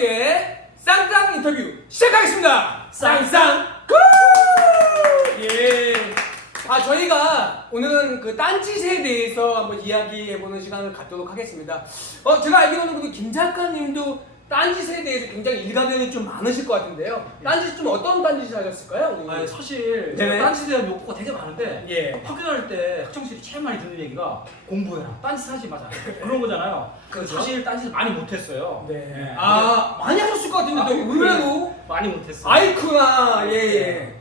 일러스트의 쌍쌍 인터뷰 시작하겠습니다. 쌍쌍. 예. 저희가 오늘은 그 딴짓에 대해서 한번 이야기해보는 시간을 갖도록 하겠습니다. 제가 알기로는 그 김 작가님도 딴짓에 대해서 굉장히 일가견이 좀 많으실 것 같은데요. 딴짓 좀 어떤 딴짓을 하셨을까요? 아니, 사실 제가 딴짓에 대한 욕구가 되게 많은데 예. 학교 다닐 때 학창시절에 제일 많이 듣는 얘기가 공부해라, 딴짓 하지 마자 그런 거잖아요. 그렇죠? 사실 딴짓을 많이 못했어요. 네. 많이 하셨을 것 같은데 의외로 많이 못했어요. 아이쿠나. 예.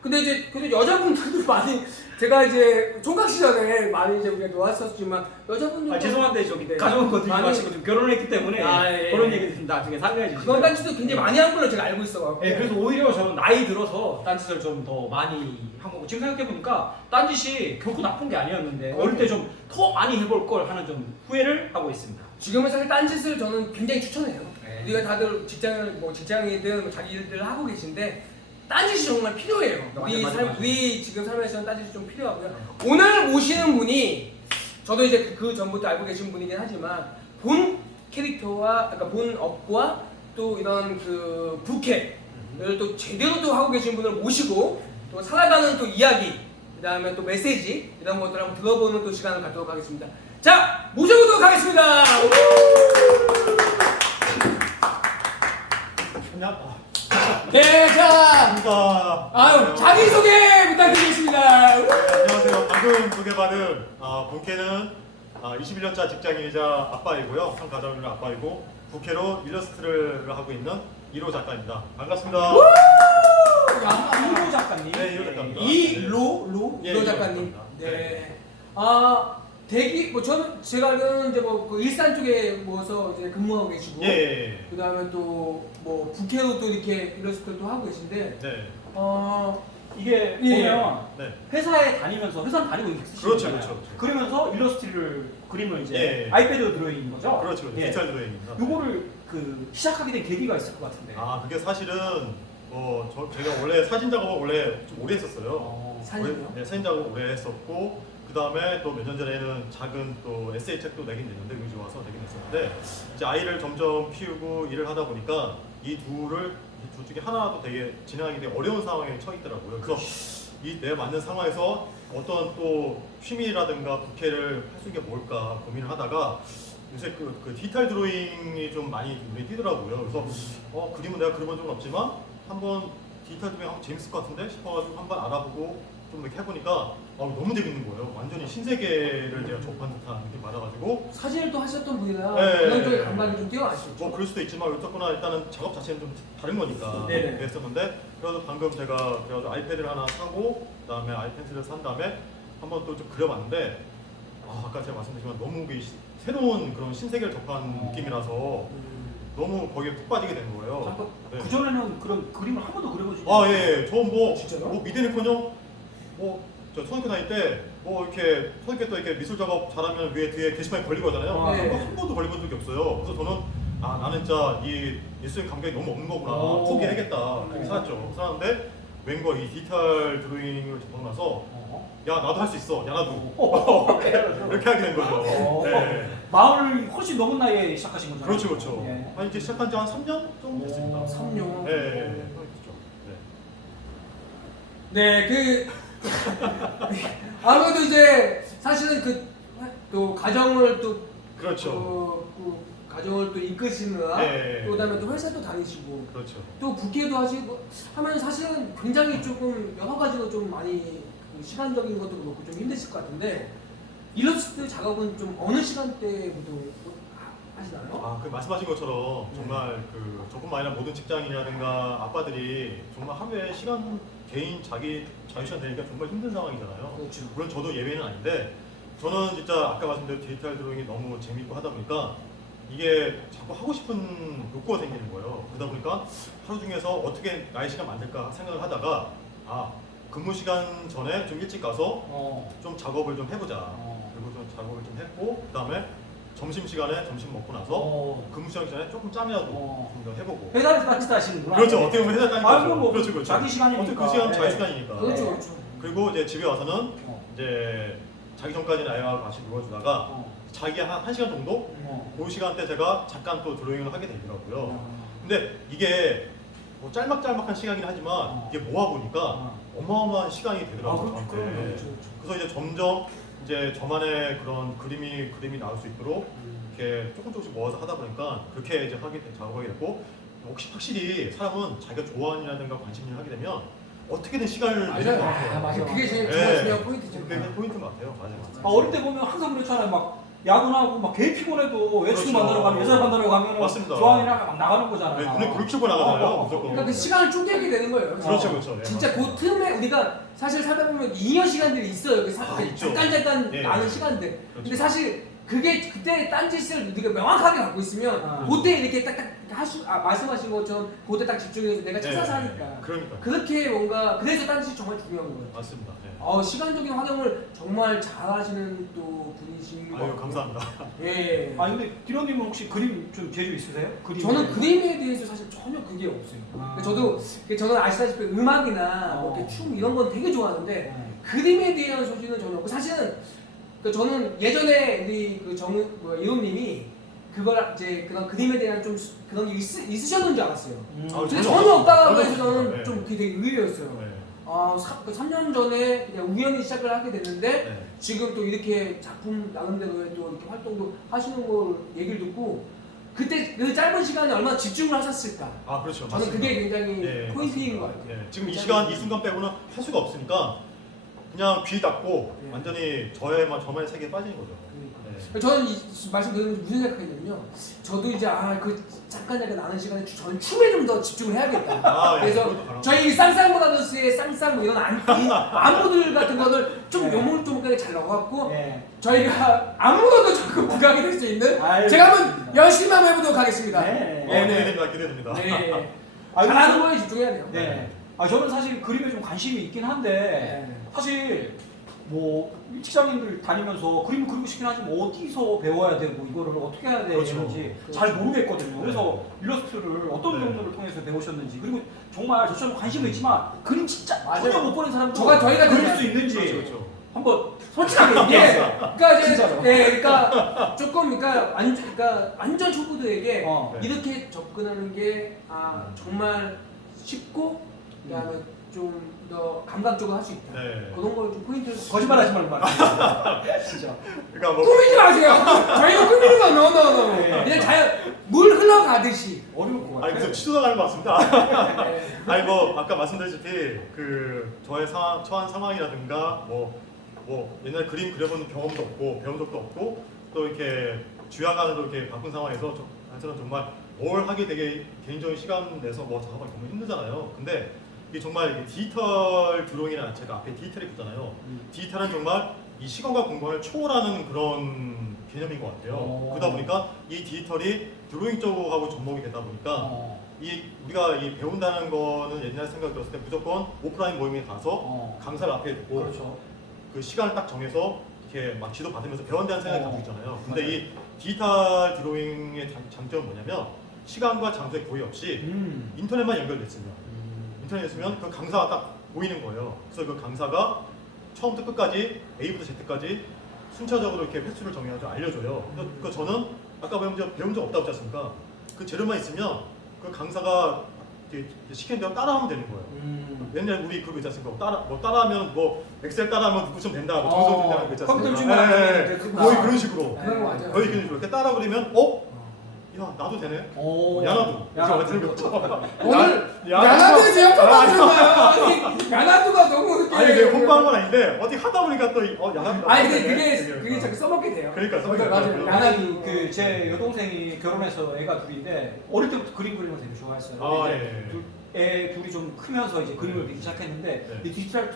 근데 이제 여자분들도 많이 제가 이제 총각 시절에 많이 이제 우리가 놓았었지만 여자분들 죄송한데 저기 네. 가져온 거 드리지 많이- 마시고 좀 결혼했기 때문에 예. 그런 얘기 좀 나중에 상가해 주시고. 그건 딴짓도 굉장히 많이 한 걸로 제가 알고 있어가지고. 예, 그래서 오히려 저는 나이 들어서 딴짓을 좀 더 많이 한 거고 지금 생각해 보니까 딴짓이 결코 나쁜 게 아니었는데 어릴 때 좀 더 많이 해볼 걸 하는 좀 후회를 하고 있습니다. 지금은 사실 딴짓을 저는 굉장히 추천해요. 네. 우리가 다들 직장이든 자기 일들을 하고 계신데 딴짓이 정말 필요해요. 맞아. 우리 지금 삶에서는 딴짓이 좀 필요하고요. 오늘 모시는 분이 저도 이제 그 전부터 알고 계신 분이긴 하지만 본 캐릭터와 그러니까 본 업과 또 이런 그 부캐를 또 제대로 또 하고 계신 분을 모시고 또 살아가는 또 이야기 그다음에 또 메시지 이런 것들을 한번 들어보는 또 시간을 갖도록 하겠습니다. 자, 모셔보도록 하겠습니다. 네, 자, 자기소개 부탁드리겠습니다. 안녕하세요. 방금 소개받은 본캐는 21년차 직장인이자 아빠이고요. 한 가정의 아빠이고 부캐로 일러스트를 하고 있는 1호 작가입니다. 반갑습니다. 1호 작가님. 네, 1호 작가입니다. 이로 예, 작가님. 작가입니다. 네. 제가 알기로는 이제 그 일산 쪽에 모여서 이제 근무하고 계시고, 예. 그다음에 또 뭐 부캐로 또 이렇게 일러스트도 하고 계신데, 네. 이게 예. 보면 네. 회사에 다니면서 회사 다니고 이렇게 쓰시잖아요. 그렇죠. 그러면서 일러스트를 그림을 이제 예. 아이패드로 들어있는 거죠. 그렇죠. 예. 디지털 드로잉입니다. 요거를 그 시작하게 된 계기가 있을 것 같은데. 그게 사실은 제가 원래 사진 작업을 원래 좀 오래 했었어요. 사진이요? 네, 사진 작업 오래 했었고 그 다음에 또 몇 년 전에는 작은 또 에세이 책도 내긴 냈는데 운이 좋아서 내긴 냈었는데 이제 아이를 점점 키우고 일을 하다 보니까 이 둘 중에 하나도 되게 진행하기 되게 어려운 상황에 처해 있더라고요. 그래서 이 내가 맞는 상황에서 어떤 또 취미라든가 부캐를 할 수 있는 게 뭘까 고민을 하다가 요새 그 디지털 드로잉이 좀 많이 눈에 띄더라고요. 그래서 그림은 내가 그려본 적은 없지만 한번 디지털 드로잉 하면 재밌을 것 같은데 싶어가지고 한번 알아보고 좀 이렇게 해보니까 너무 재밌는 거예요. 완전히 신세계를 제가 접한 듯한 느낌이 받아가지고 사진을 또 하셨던 분이라 네. 그런 쪽에 감각이 좀 뛰어나시죠. 그럴 수도 있지만 어쨌거나 일단은 작업 자체는 좀 다른 거니까 네네. 그랬었는데 그래서 방금 제가 그래가지고 아이패드를 하나 사고 그다음에 아이펜슬을 산 다음에 한번 또 좀 그려봤는데 아까 제가 말씀드렸지만 너무 새로운 그런 신세계를 접한 느낌이라서 너무 거기에 푹 빠지게 된 거예요. 잠깐 네. 그 전에는 그런 그림을 한 번도 그려보지 예. 저 진짜요? 미대는커녕 저 초등학교 다닐 때 이렇게 초등학교 때 이렇게 미술 작업 잘하면 위에 뒤에 게시판에 걸리고 하잖아요. 네. 그거 한 번도 걸려본 적이 없어요. 그래서 저는 나는 진짜 이 예술인 감각이 너무 없는 거구나. 오. 포기해야겠다. 그렇게 살았죠. 살았는데 웬걸 이 디지털 드로잉을 접하고 나서 야 나도 할 수 있어. 야 나도 이렇게 하게 된 거죠. 네. 마흔을 훨씬 넘은 나이에 시작하신 거잖아요. 그렇죠. 예. 이제 시작한 지 한 3년 정도 됐습니다. 3년. 네. 네, 아무래도 이제 사실은 또 가정을 또 그렇죠. 가정을 또 이끄시느라 네. 또 그다음에 또 회사도 다니시고 그렇죠. 또 부캐도 하시고 하면 사실은 굉장히 조금 여러 가지로 좀 많이 시간적인 것도 그렇고 좀 힘드실 것 같은데 일러스트 작업은 좀 어느 시간대부터 하시나요? 말씀하신 것처럼 정말 저뿐만 아니라 모든 직장인이라든가 아빠들이 정말 하루에 개인 자기 자유시간 되니까 정말 힘든 상황이잖아요. 그렇죠. 물론 저도 예외는 아닌데 저는 진짜 아까 말씀드린 디지털 드로잉이 너무 재밌고 하다 보니까 이게 자꾸 하고 싶은 욕구가 생기는 거예요. 그러다 보니까 하루 중에서 어떻게 나의 시간 만들까 생각을 하다가 근무 시간 전에 좀 일찍 가서 좀 작업을 좀 해보자. 그리고 좀 작업을 좀 했고 그 다음에 점심시간에 점심 먹고 나서 근무 시간 전에 조금 짬이라도 좀 더 해보고 회사에서 딴짓 하시는구나. 그렇죠. 어떻게 보면 회사 다니는 거죠. 뭐 그렇죠. 자기 시간이니까. 어떻게 그 시간 네. 자기 시간이니까. 그렇죠. 그리고 이제 집에 와서는 이제 자기 전까지는 아이와 같이 누워주다가 자기 한 시간 정도 그 시간대 제가 잠깐 또 드로잉을 하게 되더라고요. 근데 이게 뭐 짤막짤막한 시간이긴 하지만 이게 모아 보니까 어마어마한 시간이 되더라고요. 그렇죠. 저한테. 그래서 이제 점점 이제 저만의 그런 그림이 나올 수 있도록 이렇게 조금씩 모아서 하다 보니까 그렇게 이제 작업하게 됐고, 혹시 확실히 사람은 자기가 좋아하는 일이라든가 관심 일을 하게 되면 어떻게든 시간을 내는 것 같아요. 맞아. 그게 제일 정말 중요한 포인트죠. 그게 포인트인 것 같아요. 맞아요. 어릴 때 보면 항상 그렇잖아요. 막 야근하고 막 개 피곤해도 외출 그렇죠. 만나러 가면 여자 만나러 가면 맞습니다. 조항이랑 막 나가는 거잖아요. 네, 눈에 불 켜고 나가잖아요. 무조건. 그러니까 그 시간을 쪼개게 되는 거예요. 그렇죠, 그렇죠. 네, 진짜 맞습니다. 그 틈에 우리가 사실 살다 보면 잉여 시간들이 있어요. 있죠. 잠깐 예, 나는 예. 시간들. 그렇죠. 근데 사실 그게 그때 딴짓을 우리가 명확하게 갖고 있으면 그때 이렇게 딱딱 말씀하신 것처럼 그때 딱 집중해서 내가 찾아서 하니까. 그러니까. 그렇게 뭔가 그래서 딴짓이 정말 중요한 거예요. 맞습니다. 네. 시간적인 활용을 정말 잘하시는 또 분이신 것 아유, 같아요. 감사합니다. 예. 아니 근데 디노님은 혹시 그림 좀 재주 있으세요? 저는 그림에 대해서 사실 전혀 그게 없어요. 저는 아시다시피 음악이나 뭐 이렇게 춤 이런 건 되게 좋아하는데 그림에 대한 소질은 전혀 없고, 사실은 저는 예전에 우리 이호님이 그걸 이제 그런 그림에 대한 좀 그런 게 있으셨는 줄 알았어요. 근데 전혀 없다고 해서 저는 네. 좀 그게 되게 의외였어요. 네. 3년 전에 그냥 우연히 시작을 하게 됐는데 네. 지금 또 이렇게 작품 나름대로의 또 이렇게 활동도 하시는 걸 얘기를 듣고, 그때 그 짧은 시간에 얼마나 집중을 하셨을까. 아, 그렇죠. 저는 맞습니다. 그게 굉장히 네, 포인트인 맞습니다. 것 같아요. 네. 지금 이 시간, 이 순간 빼고는 할 수가 없으니까 그냥 귀 닫고 네. 완전히 저만의 세계에 빠지는 거죠. 네. 저는 말씀 드리면서 무슨 생각했냐면요. 저도 이제 그 잠깐 나는 시간에 저는 춤에 좀 더 집중을 해야겠다. 예, 그래서 그것도 가능하죠. 저희 쌍쌍브라더스의 쌍쌍 뭐 이런 안무들 같은 거를 좀 요물조물하게 잘 넣어갖고 저희가 안무도 조금 부각이 될 수 있는 아유, 제가 한번 열심히 한번 해보도록 하겠습니다. 네. 기대됩니다. 네. 아유, 잘하는 거에 집중해야 돼요. 네. 저는 사실 그림에 좀 관심이 있긴 한데 사실 뭐 직장인들 다니면서 그림 그리고 싶긴 하지만 어디서 배워야 되고 이거를 어떻게 해야 되는지 그렇죠. 잘 모르겠거든요. 네. 그래서 일러스트를 어떤 네. 경로를 통해서 배우셨는지, 그리고 정말 저처럼 관심이 있지만 그림 진짜 맞아요. 전혀 못 보는 사람도 저희가 그릴 되게 수 있는지 그렇죠. 한번 솔직하게 그러니까 이제 진짜로. 그러니까 조금 완전 초보들에게 네. 이렇게 접근하는 게 정말 쉽고 그다음에 좀 더 감각적으로 할 수 있다. 네. 그런 걸 좀 포인트를 거짓말하지 말고 말이에요. 진짜. 그러니까 뭐 꾸미지 마세요. 저희가 꾸미는 건 너너너. 네. 그냥 물 흘러가듯이. 어려울 것 같아요. 아니 무슨 치솟아가는 것 같습니다. 네. 아니 뭐 아까 말씀드렸다시피 그 저의 처한 상황이라든가 뭐 옛날 그림 그려본 경험도 없고 배운 적도 없고 또 이렇게 주야간으로 이렇게 바쁜 상황에서 저는 정말 뭘 하게 되게 개인적인 시간 내서 뭐 작업하기 너무 힘들잖아요. 근데 이게 정말 이게 디지털 드로잉이라는, 제가 앞에 디지털이 붙잖아요. 디지털은 정말 이 시간과 공간을 초월하는 그런 개념인 것 같아요. 그러다 보니까 이 디지털이 드로잉 쪽하고 접목이 되다 보니까 우리가 배운다는 거는 옛날 생각 들었을 때 무조건 오프라인 모임에 가서 강사를 앞에 두고 그렇죠. 그 시간을 딱 정해서 이렇게 막 지도 받으면서 배운다는 생각이 갖고 있잖아요. 근데 맞아요. 이 디지털 드로잉의 장점은 뭐냐면 시간과 장소에 고의 없이 인터넷만 연결됐으면 그 강사가 딱 보이는 거예요. 그래서 그 강사가 처음부터 끝까지 A부터 Z까지 순차적으로 이렇게 횟수를 정해가지고 알려줘요. 그 저는 아까 배운 적 없다고 했지 않습니까? 그 재료만 있으면 그 강사가 시키는 대로 따라하면 되는 거예요. 옛날 우리 그거 있지 않습니까? 따라하면 엑셀 따라하면 누구 좀 된다, 정성 된다는 거 있지 않습니까? 컴퓨터 주면 안 되는데 거의 그런 식으로. 그런 거 맞아요. 거의 그런 식으로. 이렇게 따라 그리면 야 나도 되네. 야나도. 야나도. 되는 거죠. 오늘 야나도 제가 뽑아주는 거야. 야나도가 너무 이렇게. 아니 내가 공부한 건 아닌데 어디 하다 보니까 또 야나도. 아니 근데 그게 자꾸 써먹게 돼요. 그러니까 써먹게 맞아요. 돼요. 야나도 제 여동생이 결혼해서 애가 둘인데 어릴 때부터 그림 그리는 걸 되게 좋아했어요. 아, 이제 애 둘이 좀 크면서 이제 그림을 그리기 시작했는데 네. 이 디지털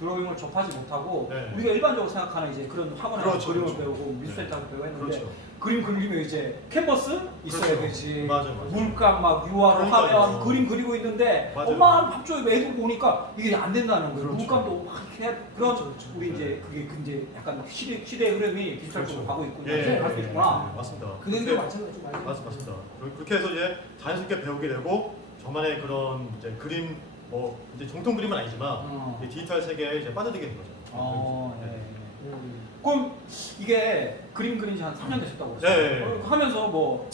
드로잉을 접하지 못하고 네. 우리가 일반적으로 생각하는 이제 그런 학원에서 그렇죠, 그림을 그렇죠. 배우고 미술센터에서 배우고 했는데 그렇죠. 그림 그리면 이제 캔버스 있어야 그렇죠. 되지. 맞아. 물감 막 유화로 그러니까요. 하면 그림 그리고 있는데 맞아요. 엄마 밥줘에 애들 보니까 이게 안 된다는 거예요. 그렇죠. 물감도 막 이렇게 그런 그렇죠. 우리 이제 그게 이제 약간 시대의 흐름이 디지털 쪽으로 가고 있구나. 예, 할수 있구나. 맞습니다. 그림도 마찬가지죠. 맞습니다. 그렇게 해서 이제 자연스럽게 배우게 되고 저만의 그런 이제 그림 이제 정통 그림은 아니지만 이 디지털 세계에 이제 빠져들게 된 거죠. 네. 그럼 이게 그림 그린 지 한 3년 되셨다고 그랬어요. 네. 하면서 뭐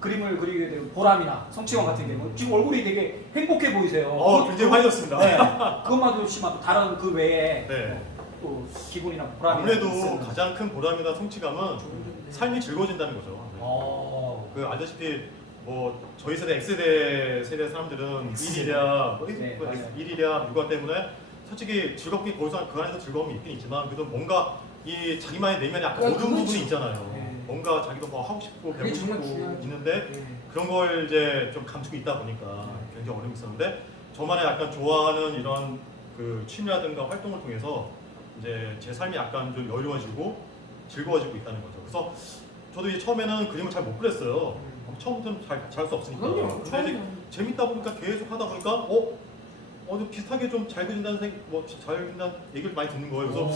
그림을 그리게 되고 보람이나 성취감 같은 게 뭐 지금 얼굴이 되게 행복해 보이세요. 굉장히 환해졌습니다. 네. 그것만도 심하고 다른 그 외에 네. 또 기분이나 보람이 아무래도 가장 큰 보람이나 성취감은 삶이 즐거워진다는 거죠. 그 알다시피 뭐 저희 세대 X세대 사람들은 일이랴 네, 맞아요. 일이랴 육아 때문에 솔직히 즐겁게 거기서 그 안에서 즐거움이 있긴 있지만 그래도 뭔가 이 자기만의 내면에 약간 어두운 그렇죠. 부분이 있잖아요. 네. 뭔가 자기도 뭐 하고 싶고 그게 배우고 정말 싶고 중요하죠. 있는데 네. 그런 걸 이제 좀 감추고 있다 보니까 굉장히 어려움이 있었는데 저만의 약간 좋아하는 이런 그 취미라든가 활동을 통해서 이제 제 삶이 약간 좀 여유로워지고 즐거워지고 있다는 거죠. 그래서 저도 이제 처음에는 그림을 잘 못 그렸어요. 처음부터는 잘할 수 없으니까. 그럼요. 근데 이제 처음에는. 재밌다 보니까 계속 하다 보니까 좀 비슷하게 좀 잘 그린다는 잘 그린다는 얘기를 많이 듣는 거예요. 그래서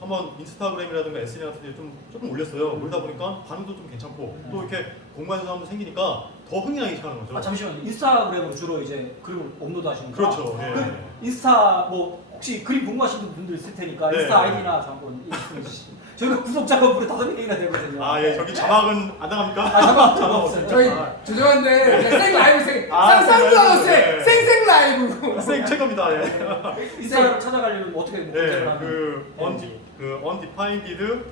한번 인스타그램이라든가 SNS 같은 데 좀 조금 올렸어요. 올리다 보니까 반응도 좀 괜찮고 또 이렇게 공부하는 사람도 생기니까 더 흥이 나기 시작하는 거죠. 아 잠시만요. 인스타그램으로 주로 이제 그림을 업로드 하시는 거예요? 그렇죠. 예. 그 인스타 뭐 혹시 그림 공부하시는 분들 있을 테니까 네. 인스타 아이디나 저 한번 인스타 주시죠. 저희가 구독자가 무려 5명이나 되거든요. 아, 예, 저기 자막은 안 나갑니까? 잠깐 없어요. 저희 죄송한데 그냥 생 라이브 네. 생생 라이브 최고입니다. 예. 인스타를 찾아가려면 뭐 어떻게 검색을 하면? 그 undefined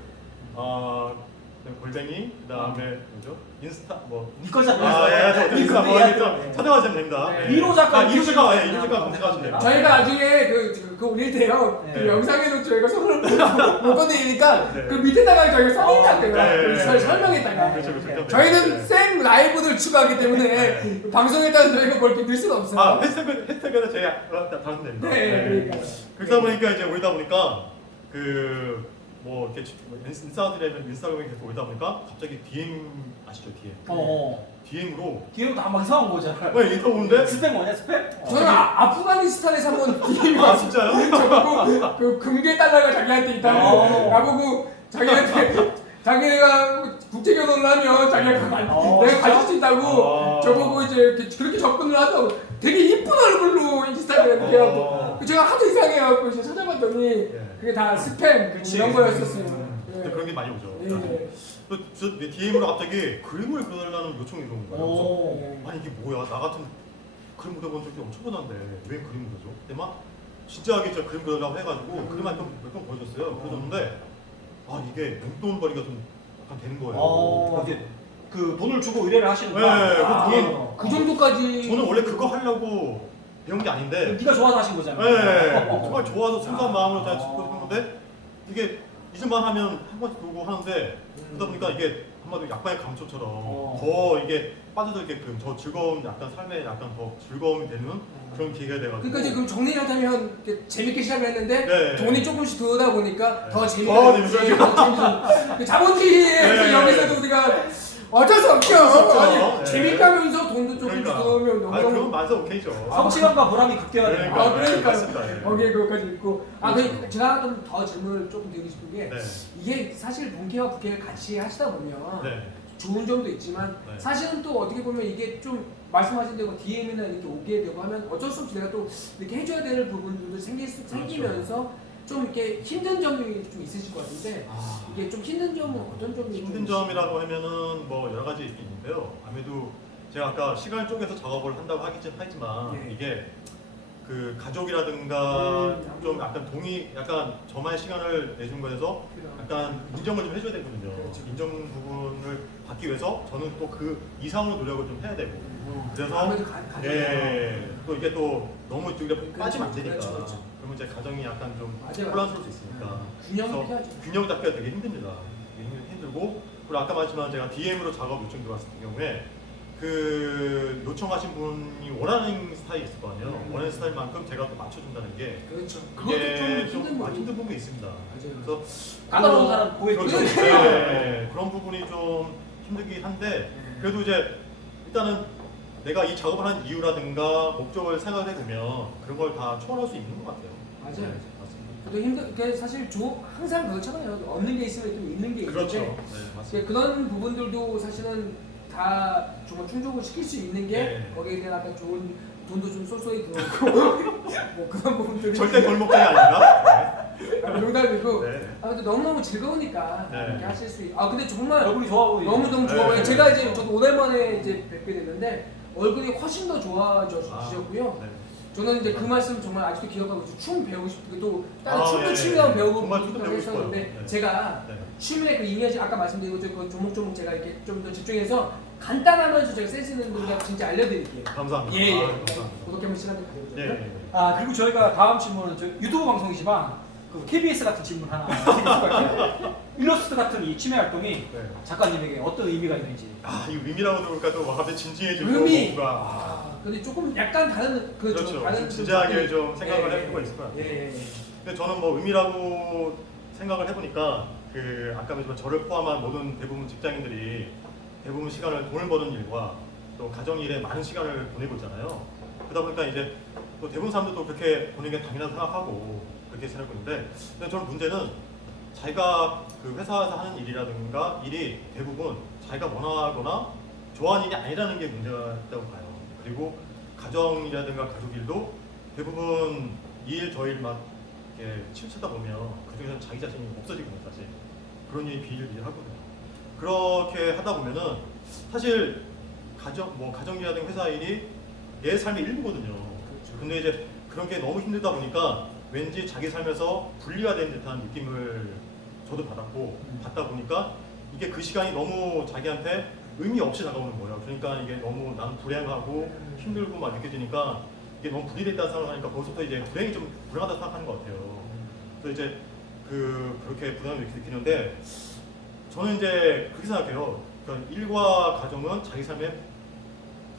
골뱅이 그다음에 뭐죠? 인스타 뭐 니 거잖아요. 저 인스타 뭐 좀 찾아가시면 됩니다. 네. 예. 이로 작가 이로 작가 이로 작가 검색하시면 됩니다. 저희가 나중에 그 올릴 때요 그 네. 영상에도 저희가 손을 못 건드리니까 네. 그 밑에다가 저희가 써놓을게요. 네. 저희 설명했다가 그렇죠. 저희는 생 라이브를 추가하기 때문에 방송에 따라 저희가 뭘 이렇게 넣을 수는 없어요. 해시태그는 제가 달면 됩니다. 네, 그러니까. 그러다 보니까 이제 올리다 보니까 뭐 이렇게 인스타그램에 계속 올리다 보니까 갑자기 DM 아시죠? DM. DM으로 뒤에도 다 막 이상한 거잖아요. 왜 인터 오는데? 스팸 뭐냐 스팸? 저는 아프가니스탄에서 한번 DM이 아 왔어요. 진짜요? 저보고 그 금괴 달러가 자기한테 있다고 나보고 자기가 국제 결혼을 하면 자기가 내가 가질 수 있다고 저보고 이제 그렇게 접근을 하더라고. 되게 이쁜 얼굴로 인스타그램에 돼갖고 제가 하도 이상해갖고 이제 찾아봤더니 그게 다 스팸 그치. 이런 거였었어요. 근데 그런 게 많이 오죠. 예. 또 DM으로 갑자기 그림을 그려달라는 요청이 들어온 거예요. 그래서 아니 이게 뭐야? 나 같은 그림 그려본 적이 엄청 많은데 왜 그림 그려줘? 근데 막 진지하게 저 그림 그리려고 해가지고 그림 몇번 보여줬어요. 그려줬는데 이게 용돈벌이가 좀 약간 되는 거예요. 이제 그 돈을 주고 의뢰를 하시는 네, 거야. 그 정도까지 저는 원래 그거 하려고 배운 게 아닌데 네가 좋아서 하신 거잖아요. 네, 정말 좋아서 순수한 마음으로 잘 짓고 싶은 건데 이게 잊을만 하면 한 번씩 들고 하는데 그러다 보니까 이게 한마디로 약방의 감초처럼 더 이게 빠져들게끔 저 즐거운 약간 삶에 약간 더 즐거움이 되는 그런 기회가 돼가지고 그러니까 이제 그럼 정리를 하자면 이렇게 재밌게 시작을 했는데 네. 돈이 조금씩 들어오다 보니까 더 더 재밌어지고 그 자본주의의 네. 여기서도 우리가 어쩔 수 없죠. 어쩔 수 없죠. 아니, 네. 재밌게 하면서 돈도 조금씩 그러니까. 들어오면 그건 너무너무 맞아 오케이죠. 성취감과 보람이 극대화되는 그러니까. 거야. 그러니까요. 맞습니다. 예. 거기에 그것까지 있고 그러니까 제가 좀 더 질문을 조금 드리고 싶은 게 네. 이게 사실 본캐와 부캐를 같이 하시다 보면 네. 좋은 점도 있지만 네. 사실은 또 어떻게 보면 이게 좀 말씀하신 대로 DM이나 이렇게 오게 되고 하면 어쩔 수 없이 내가 또 이렇게 해줘야 될 부분들도 생기면서 좀 이렇게 힘든 점이 좀 있으실 것 같은데 이게 좀 힘든 점은 어떤 점이 힘든 점이라고 하면은 뭐 여러 가지 있는데요. 아무래도 제가 아까 시간을 쪼개서 작업을 한다고 하지만 네. 이게 그 가족이라든가 좀 아무래도. 약간 저만의 시간을 내준 거에서 약간 인정을 좀 해줘야 되거든요. 그렇죠. 인정 부분을 받기 위해서 저는 또 그 이상으로 노력을 좀 해야 되고 그래서 아무래도 또 이게 또 너무 우리가 빠지면 안 되니까 그렇죠. 그러면 이제 가정이 약간 좀 맞아요. 혼란스러울 수 있으니까 균형을 그래서 피하죠. 균형 잡기가 되게 힘듭니다. 되게 힘들고 그리고 아까 말했지만 제가 DM으로 작업 요청 들어왔을 경우에 그 요청하신 분이 원하는 스타일이 있을 거 아니에요. 원하는 스타일만큼 제가 또 맞춰준다는 게 그렇죠. 그것도 이게 좀 힘든 부분이 힘든 부분이 있습니다. 맞아요. 그래서 까다로운 사람 보여주고. 그렇죠. 네, 그런 부분이 좀 힘들긴 한데 그래도 이제 일단은 내가 이 작업을 하는 이유라든가 목적을 생각해 보면 그런 걸 다 초월할 수 있는 것 같아요. 맞아요. 네, 맞습니다. 그래도 그게 사실 항상 그렇잖아요. 얻는 게 있으면 좀 있는 게 그렇죠. 있는데 네, 맞습니다. 그런 부분들도 사실은 다 정말 충족을 시킬 수 있는 게 네. 거기에 대한 약간 좋은 돈도 좀 쏠쏠히 들어오고 뭐 그런 부분들이 절대 골목장이 아닙니다. 농담이고 네. 아 근데 너무너무 즐거우니까 네. 이렇게 하실 수 있. 아 근데 정말 얼굴이 좋아 보이죠? 너무너무 좋아 보여요. 네. 제가 이제 저도 오랜만에 이제 뵙게 됐는데 얼굴이 훨씬 더 좋아지셨고요. 네. 저는 이제 그 말씀 정말 아직도 기억하고 있어요. 춤 배우고 싶고 또 다른 아, 춤도 예, 취미로 예. 배우고 정말 춤도 싶다고 배우고 싶어요. 했었는데 네. 제가 네. 춤에 그 이미지 아까 말씀드린 것처럼 그 조목조목 제가 이렇게 좀 더 집중해서 간단하면서 제가 센스 있는 동작 진짜 알려드릴게요. 감사합니다. 예, 예. 아, 감사합니다. 그렇게 한번 시간을 가져보죠. 예, 예. 아 그리고 저희가 다음 질문은 저 유튜브 방송이지만 그 KBS 같은 질문 하나 드릴 수가 있어요. 일러스트 같은 이 취미 활동이 네. 작가님에게 어떤 의미가 있는지. 아, 이 의미라고 들으니까 또 갑자기 진지해지고 의미. 뭔가 아, 근데 조금 약간 다른 그렇죠. 다른 좀 진지하게 좀 좀 생각을 예, 할 필요가 있을 것 같아요. 예, 예. 근데 저는 뭐 의미라고 생각을 해보니까 그 아까 말했지만 저를 포함한 모든 대부분 직장인들이 대부분 시간을 돈을 버는 일과 또 가정 일에 많은 시간을 보내고 있잖아요. 그러다 보니까 이제 또 대부분 사람들도 그렇게 보는 게 당연하다고 생각하고 그렇게 생각하고 있는데 근데 저는 문제는 자기가 그 회사에서 하는 일이라든가 일이 대부분 자기가 원하거나 좋아하는 일이 아니라는 게 문제가 있다고 봐요. 그리고 가정이라든가 가족 일도 대부분 이 일 저 일 막 이렇게 치우치다 보면 그 중에서는 자기 자신이 없어지거든요, 사실. 그런 일이 비일비재하거든요. 그렇게 하다 보면은 사실 가정이라든가 회사 일이 내 삶의 일부거든요. 근데 이제 그런 게 너무 힘들다 보니까 왠지 자기 삶에서 분리화된 듯한 느낌을 저도 받다 보니까 이게 그 시간이 너무 자기한테 의미 없이 다가오는 거예요. 그러니까 이게 너무 나는 불행하고 힘들고 막 느껴지니까 이게 너무 분리됐다는 생각을 하니까 거기서부터 이제 불행이 좀 불행하다고 생각하는 것 같아요. 그래서 이제 그렇게 불행을 느끼는데 저는 이제 그렇게 생각해요. 그러니까 일과 가정은 자기 삶의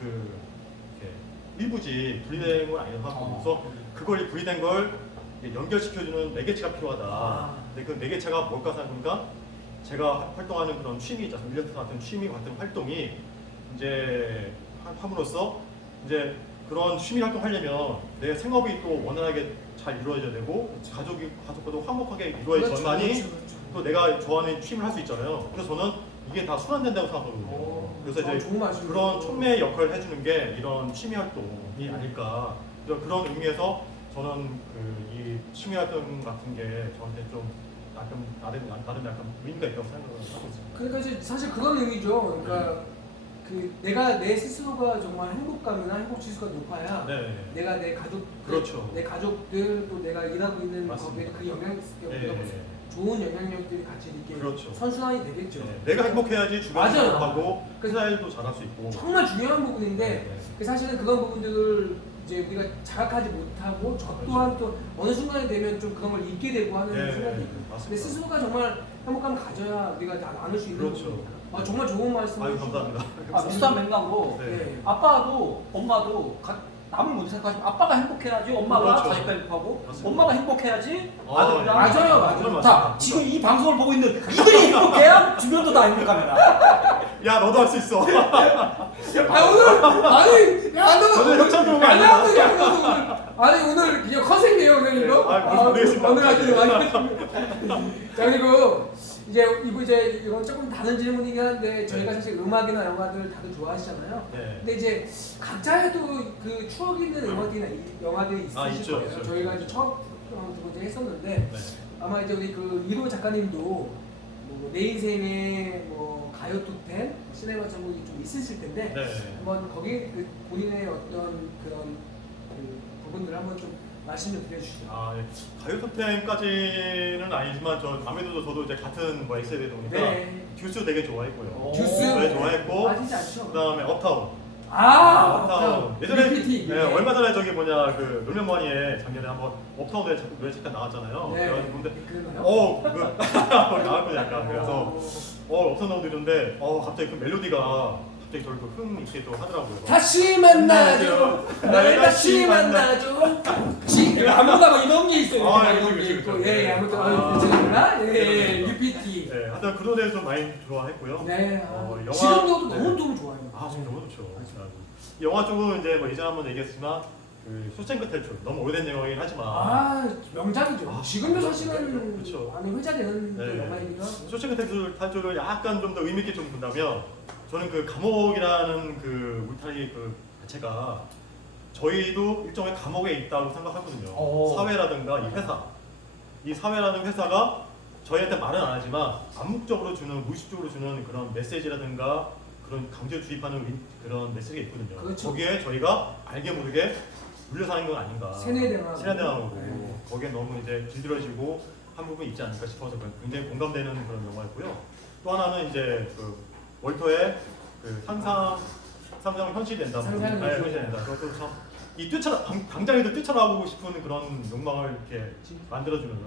이렇게 일부지 분리된 건 아니라고 생각하고 그래서 그걸 분리된 걸 연결시켜주는 매개체가 필요하다. 근데 그 매개체가 뭘까 생각해보니까 제가 활동하는 그런 취미 있잖아요. 일러스트 같은 취미 같은 활동이 이제 함으로써 이제 그런 취미 활동 하려면 내 생업이 또 원활하게 잘 이루어져야 되고 가족과도 화목하게 이루어져야지만이 그렇죠. 또 내가 좋아하는 취미를 할 수 있잖아요. 그래서 저는 이게 다 순환된다고 생각하거든요. 그래서 이제 좋은 말씀. 그런 촉매 역할을 해주는 게 이런 취미 활동이 아닐까. 그런 의미에서 저는 이 취미 활동 같은 게 저한테 좀 나름 약간 의미가 있다고 생각을 하고 있습니다. 그러니까 이제 사실 그런 의미죠. 그러니까 그 내가 내 스스로가 정말 행복감이나 행복 지수가 높아야 네. 내가 내 가족, 그렇죠. 내 가족들 또 내가 일하고 있는 맞습니다. 거기에 그 영향, 네. 좋은 영향력들이 같이 이렇게 그렇죠. 선순환이 되겠죠. 네. 내가 행복해야지 주변이 맞아요. 행복하고 회사 일도 잘할 수 있고. 정말 중요한 부분인데 네. 그 사실은 그런 부분들을 이제 우리가 자각하지 못하고 저 또한 또 어느 순간이 되면 좀 그런 걸 잊게 되고 하는 네, 순간이 있고 맞습니다. 근데 스스로가 정말 행복감을 가져야 우리가 나눌 수 있는 그렇죠. 부분이니까. 아, 정말 좋은 말씀 아유 감사합니다. 비슷한 맥락으로 네. 네. 아빠도 엄마도 남을 먼저 생각하지만 아빠가 행복해야지 엄마가 그렇죠. 자식과 행복하고 맞습니다. 엄마가 행복해야지 아, 아들이랑 맞아요, 맞아요. 자 맞습니다. 지금 이 방송을 보고 있는 이들이 행복해야 주변도 다 행복합니다. 야 너도 할 수 있어. 아 오늘 아니 야너 저는 협찬 들어온 거 아니야? 아니 오늘 그냥 컨셉이에요 오늘 이거. 네, 모르겠습니다. 오늘 하여튼 많이 자 그리고 이제 이건 조금 다른 질문이긴 한데 저희가 네. 사실 음악이나 영화들 다들 좋아하시잖아요. 네. 근데 이제 각자의 또 그 추억 있는 음악이나 영화들이 있으실 아, 있죠, 거예요. 있죠. 저희가 이제 처음 두 번째 했었는데 네. 아마 이제 우리 그 이로 작가님도 내 인생의 가요 톱10 시네마 전국이 좀 있으실 텐데 네. 한번 거기 그 본인의 어떤 그런 그 부분들 한번 좀 말씀 좀 드려주시죠. 아, 예. 가요 톱10까지는 아니지만 아무래도 저도 이제 같은 엑셀에 보니까 네. 듀스 되게 좋아했고요. 오. 듀스? 네, 좋아했고 빠지지 않죠? 그다음에 업타운. 업타운. 예전에 리피티. 예, 얼마 전에 그 놀면머니에 작년에 한번 업타운에 노래 잠깐 나왔잖아요. 네. 그래가지고 근데 그러나요? 나왔거든요 약간. 그래서 업타운 너무 들었는데 갑자기 그 멜로디가 갑자기 저를 또흥 있게 또 하더라고요. 다시 만나죠. 날 다시 만나죠. 아무나 이런 게 있어요. 아, 이런 그치, 게 그치, 있고. 그치. 예, 아무튼 아. 괜찮나? 예, 네. UPT. 네, 하여튼 그 노래 좀 많이 좋아했고요. 네. 영화- 지금도 네. 너무 좋아요. 아, 지금 너무 좋죠. 영화 쪽은 이제 예전에 한번 얘기했지만 쇼생크 탈출 너무 오래된 영화이긴 하지만 명작이죠. 지금도 사실은 그렇죠. 많이 회자되는 네. 영화이기도 하고. 쇼생크 탈출을 약간 좀 더 의미 있게 좀 본다면 저는 그 감옥이라는 그 울타리 그 자체가 저희도 일종의 감옥에 있다고 생각하거든요. 오. 사회라든가 이 사회라는 회사가 저희한테 말은 안 하지만 암묵적으로 주는 무의식적으로 주는 그런 메시지라든가 그런 강제 주입하는 그런 메시지가 있거든요. 그렇죠. 거기에 저희가 알게 모르게 물려 사는 건 아닌가. 세뇌당하고. 네. 거기에 너무 이제 길들여지고 한 부분이 있지 않을까 싶어서 굉장히 공감되는 그런 영화였고요. 또 하나는 이제 그 월터의 그 상상은 현실이 된다. 상상은 현실이 된다. 그것도 참 이 당장에도 뛰쳐나오고 싶은 그런 욕망을 이렇게 만들어주는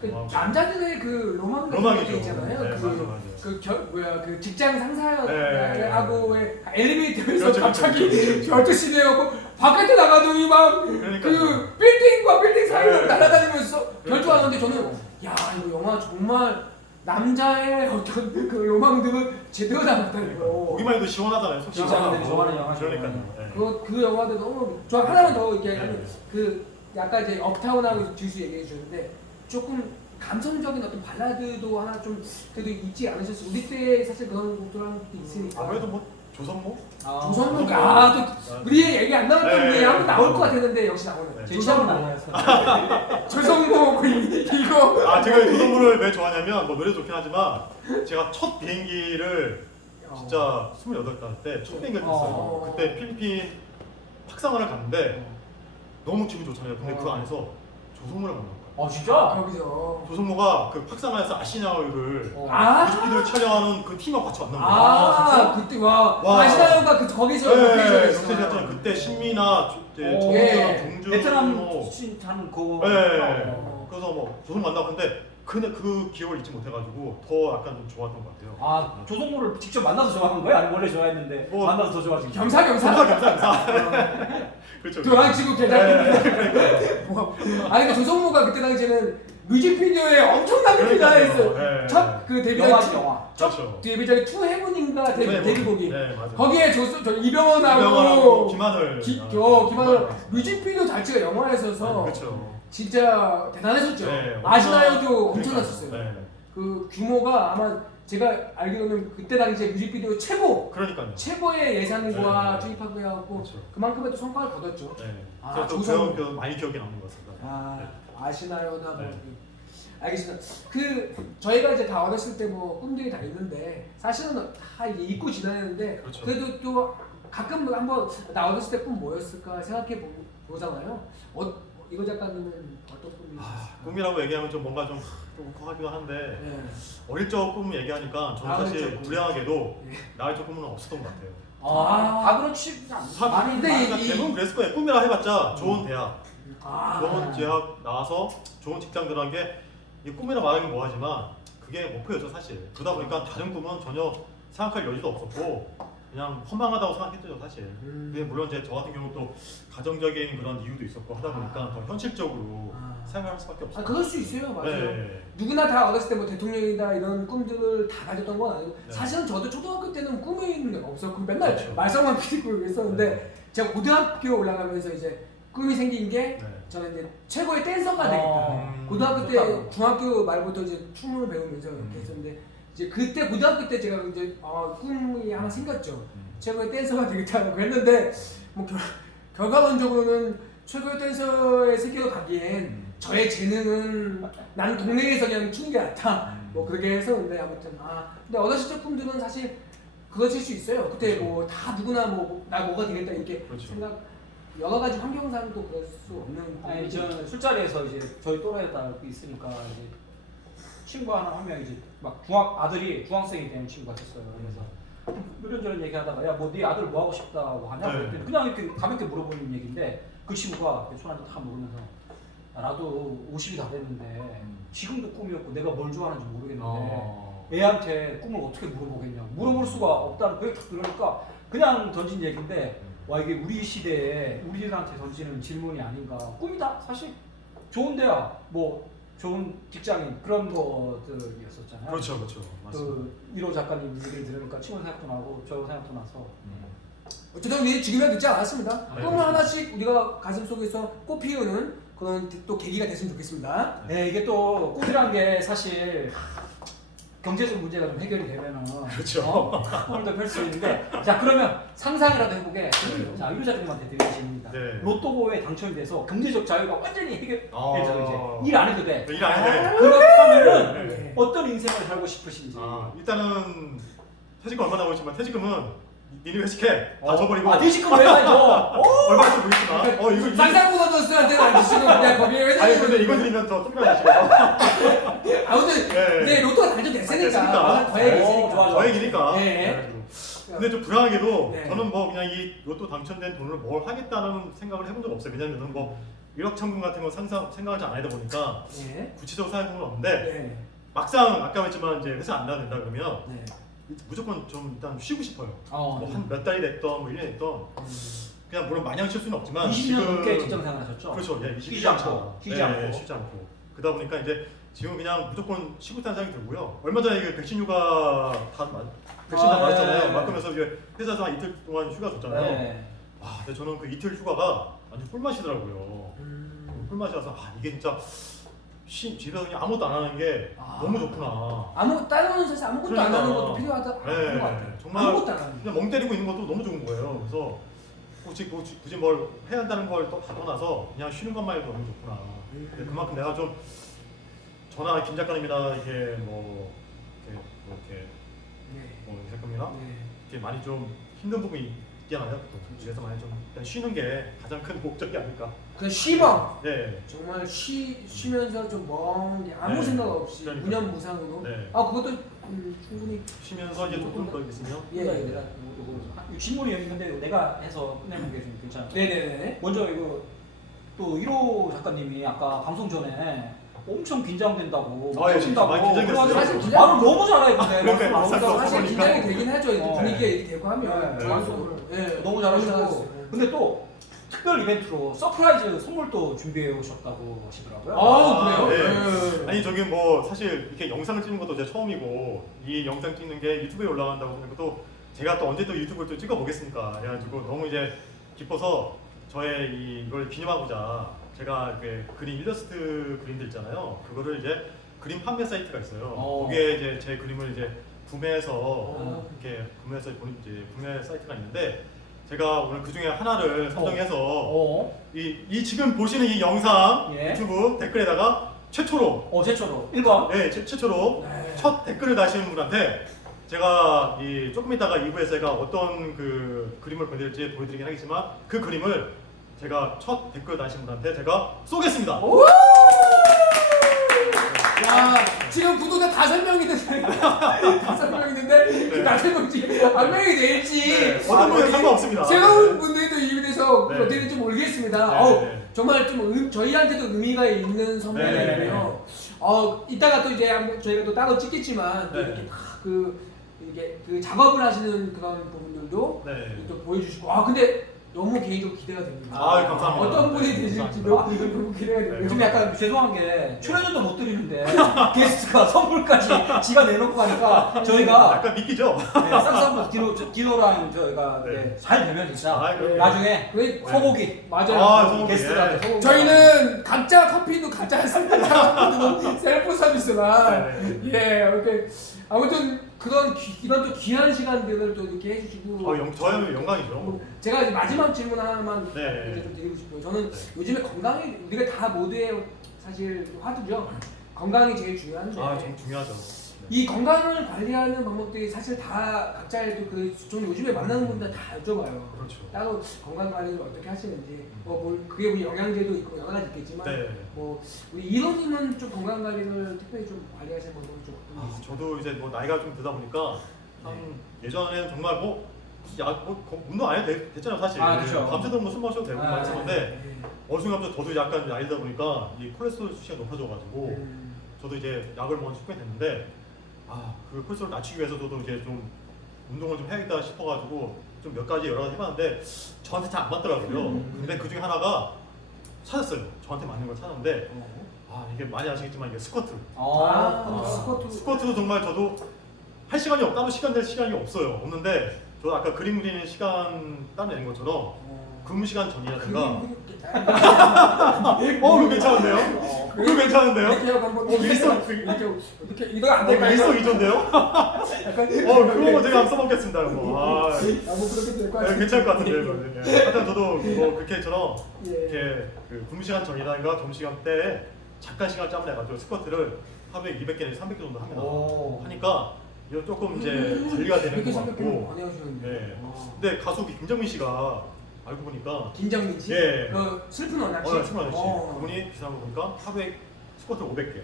그 영화고. 남자들의 그 로망 같은 로망이죠. 게 있잖아요. 네, 그, 맞아. 그 직장 상사하고 네. 엘리베이터에서 그렇죠, 갑자기 그렇죠. 12시 되고 바깥에 나가더니 막 그러니까요. 그 빌딩과 빌딩 사이로 네. 날아다니면서 결투하는데 저는 야 이거 영화 정말 남자의 어떤 그 로망들을 제대로 담았다 이거. 보기만 해도 시원하잖아요. 속 직장인들이 시원하고. 좋아하는 영화죠. 그러니까요. 네. 그 영화도 너무 저 하나만 더 이렇게 네. 그 약간 이제 업타운하고 듀스 얘기해 주셨는데 조금 감성적인 어떤 발라드도 하나 좀 그래도 있지 않으셨어요? 우리 때 사실 그런 곡들은 있으니까. 아무래도 뭐 조선모? 조선목 또 우리 얘기 안 나왔던 네. 분이 한번 나올 것 같았는데 역시 나오네. 네. 제 취향은 아니었어요. 조선목 이거. 아 제가 이 조선모를 왜 좋아하냐면 뭐 노래 좋긴 하지만 제가 첫 비행기를 진짜 28살 때 첫 비행기를 탔어요. 그때 필리핀 탁상원을 갔는데 너무 기분 좋잖아요. 근데 그 안에서 조성모를 만난 거예요. 진짜? 거기서. 조성모가 그 팍상안에서 아시나요를 뮤직비디오를 아. 촬영하는 그 팀하고 같이 만난 거예요. 그때 와 와. 아시나요가 그 거기서 로케이션이었잖아요. 그때 신미나 정준영, 예. 종준, 베트남 뭐, 출신하는 거. 네. 그래서 뭐 조성 만나고 근데 그 기억을 잊지 못해가지고 더 약간 좀 좋았던 것 같아요. 조성모를 직접 만나서 좋아한 거예요? 아니면 원래 좋아했는데 뭐, 만나서 더 좋아진 거예요? 겸사겸사. 그렇죠. 도랑치고 계단. 아니 근데 조성모가 그때 당시에는 뮤직비디오에 엄청나게 피날했어요. 첫 그 데뷔작 영화. 그렇죠. 데뷔작이 투 헤븐인가 데뷔곡이. 네, 맞아요. 거기에 저 이병헌하고 이병헌하고 김하늘. 김하늘 뮤직비디오 자체가 영화에서서 그렇죠. 진짜 대단했었죠. 네, 아시나요도 그러니까요. 엄청났었어요. 네. 그 규모가 아마 제가 알기로는 그때 당시에 뮤직비디오 그러니까요. 최고의 예산과 네. 투입하고 해갖고 그렇죠. 그만큼의 또 성과를 거뒀죠. 네. 아, 그래서 또 조성. 그 많이 기억에 남는 것 같습니다. 네. 아시나요나 뭐. 네. 알겠습니다. 그 저희가 이제 다 어렸을 때 뭐 꿈들이 다 있는데 사실은 다 이제 잊고 지나는데 그렇죠. 그래도 또 가끔 한번 나 어렸을 때 꿈 뭐였을까 생각해 보잖아요. 이거 작가님은 어떤 꿈이 있었어요? 꿈이라고 얘기하면 좀 뭔가 좀 울컥하기도 한데 네. 어릴 적 꿈 얘기하니까 저는 어릴 사실 적 꿈. 불행하게도 예. 나의 적 꿈은 없었던 것 같아요. 다 그렇지. 많이 근데 그러니까 대부분 그랬을 거예요. 꿈이라 해봤자 좋은 대학, 아. 좋은 대학 나와서 좋은 직장 들어간 게 이 꿈이라 말하긴 뭐하지만 그게 목표였죠 사실. 그러다 보니까 다른 꿈은 전혀 생각할 여지도 없었고 그냥 허망하다고 생각했죠 사실. 근데 물론 이제 저 같은 경우도 가정적인 그런 이유도 있었고 하다 보니까 더 현실적으로 생각할 수밖에 없어요. 그럴 수 있어요, 맞아요. 네. 누구나 다 어렸을 때 뭐 대통령이다 이런 꿈들을 다 가졌던 건 아니고 네. 사실은 저도 초등학교 때는 꿈이 없었고 맨날 그렇죠. 말썽만 피우고 있었는데 네. 제가 고등학교 올라가면서 이제 꿈이 생긴 게 네. 저는 이제 최고의 댄서가 되겠다. 고등학교 때 좋다. 중학교 말부터 이제 춤을 배우면서 이렇게 했었는데 이제 그때 고등학교 때 제가 이제 꿈이 하나 생겼죠. 최고의 댄서가 되겠다고 했는데 뭐 결과론적으로는 최고의 댄서의 세계로 가기엔 저의 재능은 난 동네에서 그냥 추는 게 낫다. 뭐 그렇게 했었는데 아무튼 근데 어렸을 적 꿈들은 사실 그것일 수 있어요. 그때 그렇죠. 뭐 다 누구나 뭐 나 뭐가 되겠다 이렇게 그렇죠. 생각 여러 가지 환경상 또 그럴 수 없는. 아니 저는 술자리에서 이제 저희 또래가 있으니까 이제 친구 한 명 이제 막 아들이 중학생이 되는 친구가 있었어요. 그래서 이런저런 얘기하다가 야 뭐 네 아들 뭐 하고 싶다고 하냐고 네. 그랬더니 그냥 이렇게 가볍게 물어보는 얘기인데 그 친구가 손 한잔 탁 먹으면서 야, 나도 50이 다 됐는데 지금도 꿈이었고 내가 뭘 좋아하는지 모르겠는데 애한테 꿈을 어떻게 물어보겠냐고 물어볼 수가 없다는 그게 딱 들으니까 그냥 던진 얘기인데 와 이게 우리 시대에 우리들한테 던지는 질문이 아닌가. 꿈이다 사실 좋은 데야 뭐 좋은 직장인 그런 것들이었었잖아요. 그렇죠. 맞습니다. 그 1호 작가님 얘기를 들으니까 친구 생각도 나고 저 생각도 나서 어쨌든 우리 지금이야 늦지 않았습니다. 네, 꿈을 그렇죠. 하나씩 우리가 가슴 속에서 꽃피우는 그런 또 계기가 됐으면 좋겠습니다. 네 이게 또 꿈이란 게 사실 경제적 문제가 좀 해결이 되면은 그렇죠. 꿈을 더 펼 수 있는데 자 그러면 상상이라도 해보게 자 유자님한테 드리는 질문입니다. 네. 로또에 당첨이 돼서 경제적 자유가 완전히 해결돼서 아. 이제 일 안 해도 돼. 일 안 해도 돼. 그렇다면은 네. 어떤 인생을 살고 싶으신지. 일단은 퇴직금 얼마 나고 있지만 퇴직금은 니네 회식해 다 줘버리고 아 퇴직금 왜 가죠? 얼마 좀 보이지만 이거 쌍쌍보다 더스한테는 안 주시고 그냥 거기에 왜 아니 근데 이거 드리면 더 똥이나 하시고 아무튼 네. 이제 로또가 당첨됐으니까 됐으니까. 워낙 거액이 있으니까. 좋아. 저액이니까 네. 근데 좀 불안하게도 네. 저는 뭐 그냥 이 로또 당첨된 돈을 뭘 하겠다는 생각을 해본 적 없어요. 왜냐면은 뭐 일확천금 같은 거 생각을 잘 안 하다 보니까 네. 구체적으로 생각해본 건 없는데 네. 막상 아까 했지만 이제 회사 안 나야 된다 그러면 네. 무조건 좀 일단 쉬고 싶어요. 어. 뭐 한 몇 달이 됐던 뭐 1년이 됐던 그냥 물론 마냥 쉴 수는 없지만 20년 넘게 직장 생활하셨죠? 그렇죠. 예, 쉬지 않고, 쉬지 않고. 쉬지 않고. 그러다 보니까 이제 지금 그냥 무조건 쉬고 있다는 생각이 들고요. 얼마 전에 이게 백신 휴가 백신 다 맞았잖아요. 네. 맞으면서 이제 회사에서 한 이틀 동안 휴가 줬잖아요. 네. 근데 저는 그 이틀 휴가가 완전 꿀맛이더라고요. 꿀맛이라서 이게 진짜 집에서 그냥 아무것도 안 하는 게 너무 좋구나. 다른 사실 아무것도 안 하는 것도 필요하다. 네, 그런 것 같아요. 정말 아무것도 안 하는 거. 그냥 멍 때리고 있는 것도 너무 좋은 거예요. 그래서 굳이 뭘 해야 한다는 걸 또 떠나서 그냥 쉬는 것만 해도 너무 좋구나. 근데 그만큼 내가 좀 저나 김 작가님이나 이게 이렇게 이 작가님이나 네. 이렇게 많이 좀 힘든 부분이 있잖아요. 그래서 많이 좀 일단 쉬는 게 가장 큰 목적이 아닐까. 그냥 쉬방. 네. 정말 쉬면서 좀 멍, 아무 네. 생각 없이 그러니까요. 무념무상으로. 네. 그것도 충분히. 쉬면서 이제 조금 더 있으면 예. 내가 이거 질문이 여기 있는데 내가 해서 끝내는 게 좀 괜찮아요. 네네네. 먼저 이거 또 1호 작가님이 아까 방송 전에 엄청 긴장된다고 예, 진짜 많이 긴장됐어요. 사실 그래가지고 긴장- 말을 너무 잘해요 근데 그러니까 말씀 막상 나오니까. 사실 보니까. 긴장이 되긴 하죠. 이렇게 어. 분위기가 이렇게 되고 하면. 네. 방송을. 예. 너무 잘하시고 잘하셨어요. 근데 또 특별 이벤트로 서프라이즈 선물도 준비해 오셨다고 하시더라고요. 아, 그래요? 네. 네. 아니 저기 뭐 사실 이렇게 영상을 찍는 것도 제 처음이고 이 영상 찍는 게 유튜브에 올라간다고 하는 것도 제가 또 언제 또 유튜브를 또 찍어 보겠습니까? 그래가지고 너무 이제 기뻐서 저의 이걸 기념하고자 제가 그림 일러스트 그림들 있잖아요. 그거를 이제 그림 판매 사이트가 있어요. 거기에 이제 제 그림을 이제 구매해서 이렇게 구매해서 이제 구매 사이트가 있는데 제가 오늘 그 중에 하나를 선정해서 이 지금 보시는 이 영상 예. 유튜브 댓글에다가 최초로 최초로 1번 네 최초로 네. 첫 댓글을 다시는 분한테 제가 조금 있다가 2부에서 제가 어떤 그 그림을 보내드릴지 보여드리긴 하겠지만 그 그림을 제가 첫 댓글 다신 분한테 제가 쏘겠습니다. 야, 지금 구독자 5명이 됐는데 5명이 있는데 그 5명 중에 한 명이 될지 어떤 분은 상관없습니다. 새로운 분들도 이유에 대해서 네. 어떻게 될지 모르겠습니다. 네. 정말 좀 저희한테도 의미가 있는 선물이에요. 이따가 또 이제 저희가 또 따로 찍겠지만 또 네. 이렇게 이게 그 작업을 하시는 그런 부분들도 네. 또 보여주시고 근데 너무 개인적으로 기대가 됩니다. 감사합니다. 어떤 분이 네, 되실지 감사합니다. 너무 기대가 됩니다. 요즘 약간 죄송한 게 출연료도 못 드리는데 게스트가 선물까지 지가 내놓고 가니까 저희가 약간 믿기죠? 쌍쌍부 디노랑 저희가 네. 이제 잘 되면 진짜 그럼요. 나중에 그 소고기 맞아요. 소고기. 게스트가 소고기 저희는 가짜 커피도 가짜 습니다. 셀프 서비스만 네. 이렇게 아무튼 이런 또 귀한 시간들을 또 이렇게 해주시고 저야말로 영광이죠. 제가 이제 마지막 질문 하나만 네. 이제 좀 드리고 싶어요. 저는 네. 요즘에 건강이 우리가 다 모두의 사실 화두죠. 건강이 제일 중요한데 좀 중요하죠. 이 건강을 관리하는 방법들이 사실 다 각자의 저는 요즘에 만나는 분들 다 여쭤봐요. 그렇죠. 따로 건강 관리를 어떻게 하시는지 그게 우리 영양제도 있고 여러 가지 있겠지만 네. 우리 이론님은 좀 건강 관리를 특별히 좀 관리하시는 방법이 좀 어떤 게 있어요? 저도 이제 뭐 나이가 좀 들다 보니까 예전에는 정말 운동 안 해도 됐잖아요 사실. 그쵸. 밤새도록 뭐 술 마셔도 되고 막 했었는데 네. 어느 순간부터 저도 약간 나이 들다 보니까 이 콜레스테롤 수치가 높아져가지고 저도 이제 약을 먹은 지 꽤 됐는데 그 콜레스테롤 낮추기 위해서 저도 이제 좀 운동을 좀 해야겠다 싶어가지고 좀 몇 가지 여러 가지 해봤는데 저한테 잘 안 맞더라고요. 근데 그 중에 하나가 찾았어요. 저한테 맞는 걸 찾았는데 이게 많이 아시겠지만 이게 스쿼트. 스쿼트도 정말 저도 할 따로 시간 낼 시간이 없어요. 없는데 저도 아까 그림 그리는 시간 따로 낸 것처럼 근무 시간 전이라든가. 그게 그거 괜찮은데요? 그거 괜찮은데요? 이렇게 하고 한번 이렇게 이거 안 될까요? 일석이조인데요? 그거 제가 한번 써먹겠습니다. 뭐 그렇게 될 것 같아요. 괜찮을 것 같은데요. 이거는. 하여튼 저도 뭐 그렇게처럼 예. 이렇게 그 근무 시간 전이라든가 점심시간 때에 잠깐 시간 짜면 해가지고 스쿼트를 하루에 200개에서 300개 정도 오. 하니까 이거 조금 이제 관리가 되는 이렇게 것 생각해보면 같고. 많이 하시는데. 네. 근데 가수 김정민 씨가 알고 보니까 김정민 씨? 예. 그 슬픈 원낚시? 스물한 씨 그분이 비싼 거 보니까 하루에 스쿼트 500개,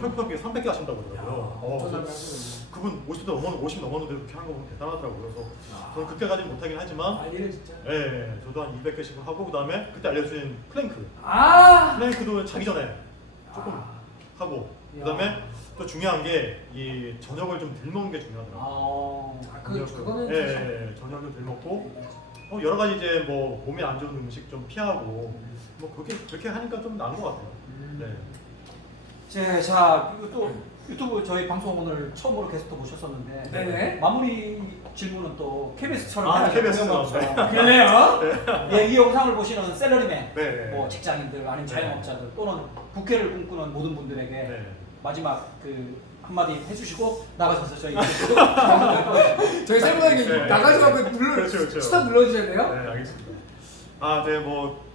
800개, 300개 하신다고 그러더라고요. 엄청나게 하시는데. 그분 50 넘었는데 그렇게 하는 거 보면 대단하더라고요. 그래서 저는 그때까지는 못하긴 하지만 관리를 진짜. 예, 저도 한 200개씩 하고 그다음에 그때 알려주신 플랭크 플랭크도 자기 전에 조금 하고 그다음에 또 중요한 게 이 저녁을 좀 덜 먹는 게 중요하더라고요. 그거는 예, 저녁을 덜 먹고 여러 가지 이제 뭐 몸에 안 좋은 음식 좀 피하고 뭐 그렇게 하니까 좀 나은 것 같아요. 네. 자 그리고 또 유튜브 저희 방송 오늘 처음으로 게스트 모셨었는데 네네. 마무리 질문은 또 KBS처럼 KBS 로. 그래요? 이 영상을 보시는 샐러리맨, 네. 뭐 직장인들 아니면 네. 자영업자들 또는 부캐를 꿈꾸는 모든 분들에게 네. 마지막 그 한마디 해주시고 나가셔서 저희 저희 셀프가 네. 나가셔서 그렇죠. 스탑 눌러주셔야 돼요? 네, 알겠습니다. 네, 뭐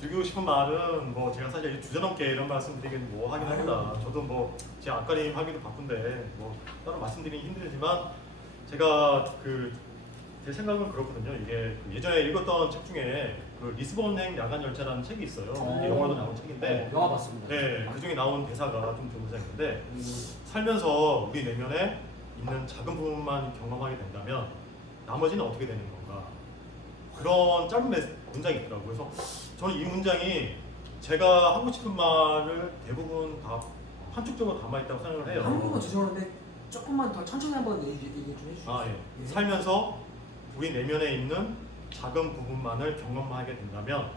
드리고 싶은 말은 뭐 제가 사실 주저넘게 이런 말씀드리긴 뭐 하긴 합니다. 저도 뭐 제 앞가림 하기도 바쁜데 뭐 따로 말씀드리기 힘들지만 제가 제 생각은 그렇거든요. 이게 예전에 읽었던 책 중에 그 리스본행 야간 열차라는 책이 있어요. 이게 영화도 나온 책인데 영화 봤습니다. 네, 그 중에 나온 대사가 좀 좋은 대사인데 살면서 우리 내면에 있는 작은 부분만 경험하게 된다면 나머지는 어떻게 되는 건가? 그런 짧은 문장이 있더라고요. 그래서 저는 이 문장이 제가 하고 싶은 말을 대부분 다 한축적으로 담아있다고 생각을 해요. 한 번만 죄송한데 조금만 더 천천히 한번 얘기 좀 해주세요. 예. 살면서 우리 내면에 있는 작은 부분만을 경험하게 된다면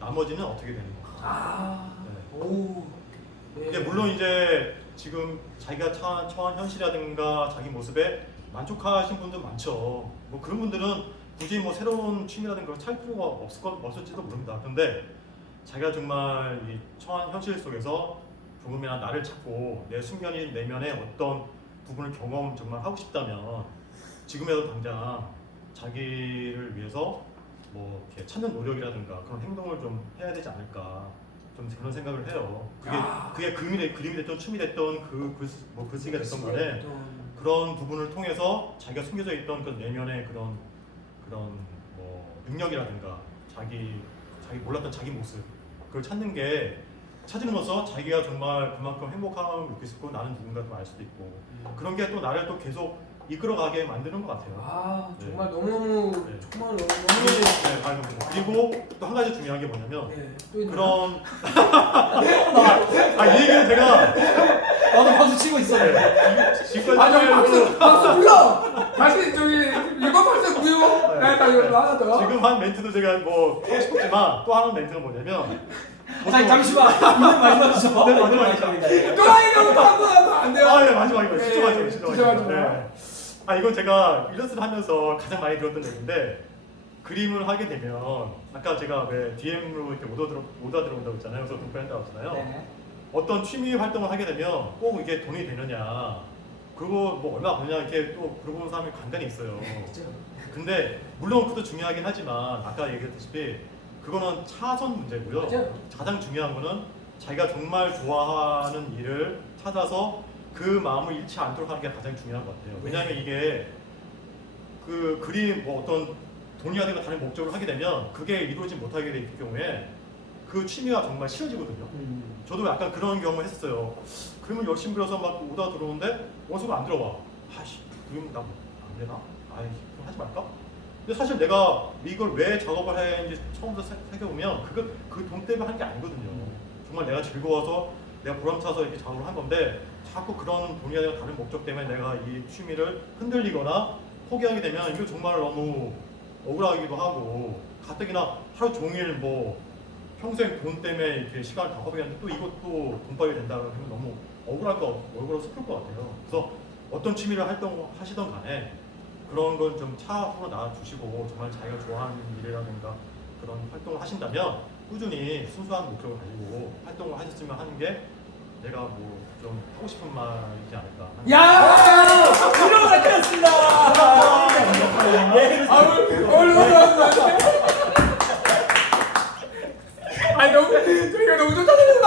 나머지는 어떻게 되는 건가? 네. 오. 네. 근데 물론 이제 지금 자기가 처한 현실이라든가 자기 모습에 만족하신 분들 많죠. 뭐 그런 분들은 굳이 뭐 새로운 취미라든가 찾을 필요가 없을지도 모릅니다. 그런데 자기가 정말 이 처한 현실 속에서 조금이나 나를 찾고 내 숙면이 내면에 어떤 부분을 경험 정말 하고 싶다면 지금이라도 당장 자기를 위해서 뭐 이렇게 찾는 노력이라든가 그런 행동을 좀 해야 되지 않을까 좀 그런 생각을 해요. 그게 그림이 됐던 춤이 됐던 글쓰기가 됐던 간에 그런 부분을 통해서 자기가 숨겨져 있던 그 내면의 그런 뭐 능력이라든가 자기 몰랐던 자기 모습 그걸 찾으면서 자기가 정말 그만큼 행복함을 느낄 수 있고 나는 누군가 알 수도 있고 그런 게 또 나를 또 계속 이끌어가게 만드는 것 같아요. 네. 정말 너무 그리고 또 한 가지 중요한 게 뭐냐면 또 그런 이 얘기는 제가 나도 박수 치고 있었는데 지금까지 박수 불러! 다시 이거 박수 구요. 하나 더. 지금 한 멘트도 제가 뭐 하고 싶었지만 또 하는 멘트가 뭐냐면 잠시만 이건 마지막이죠. 네, 마지막이죠. 또라이라고 하고 나서 안 돼요. 네, 마지막이고 진짜 마지막이에요. 이건 제가 일러스트를 하면서 가장 많이 들었던 얘기인데 그림을 하게 되면 아까 제가 왜 DM으로 이렇게 오다 들어온다고 했잖아요. 그래서 동표한다고 했잖아요. 네. 어떤 취미 활동을 하게 되면 꼭 이게 돈이 되느냐 그리고 뭐 얼마 버느냐 이렇게 또 물어보는 사람이 간간히 있어요. 근데 물론 그것도 중요하긴 하지만 아까 얘기했다시피 그거는 차선 문제고요. 맞아요. 가장 중요한 거는 자기가 정말 좋아하는 일을 찾아서 그 마음을 잃지 않도록 하는 게 가장 중요한 것 같아요. 왜냐하면 이게 그 그림 뭐 어떤 돈이라든가 다른 목적을 하게 되면 그게 이루어지지 못하게 될 경우에 그 취미가 정말 싫어지거든요. 저도 약간 그런 경험을 했었어요. 그림을 열심히 그려서 막 오다 들어오는데 원수가 안 들어와. 아이씨, 그림 나안 되나? 아이, 그럼 하지 말까? 근데 사실 내가 이걸 왜 작업을 해야 하는지 처음부터 새겨보면 그 돈 때문에 하는 게 아니거든요. 정말 내가 즐거워서 내가 보람차서 이렇게 작업을 한 건데 자꾸 그런 돈이나 다른 목적 때문에 내가 이 취미를 흔들리거나 포기하게 되면 이거 정말 너무 억울하기도 하고 가뜩이나 하루 종일 뭐 평생 돈 때문에 이렇게 시간을 다 허비했는데 또 이것도 돈벌이 된다고 하면 너무 억울하고 슬플 것 같아요. 그래서 어떤 취미를 활동하시던 간에 그런 건 좀 차후로 놔주시고 정말 자기가 좋아하는 일이라든가 그런 활동을 하신다면 꾸준히 순수한 목표를 가지고 활동을 하셨으면 하는 게 내가 뭐 좀 하고 싶은 말이지 않을까. 야! 들어가 되었습니다. 오늘 너무 좋았어. 아니 너무 저희가 너무 좋다는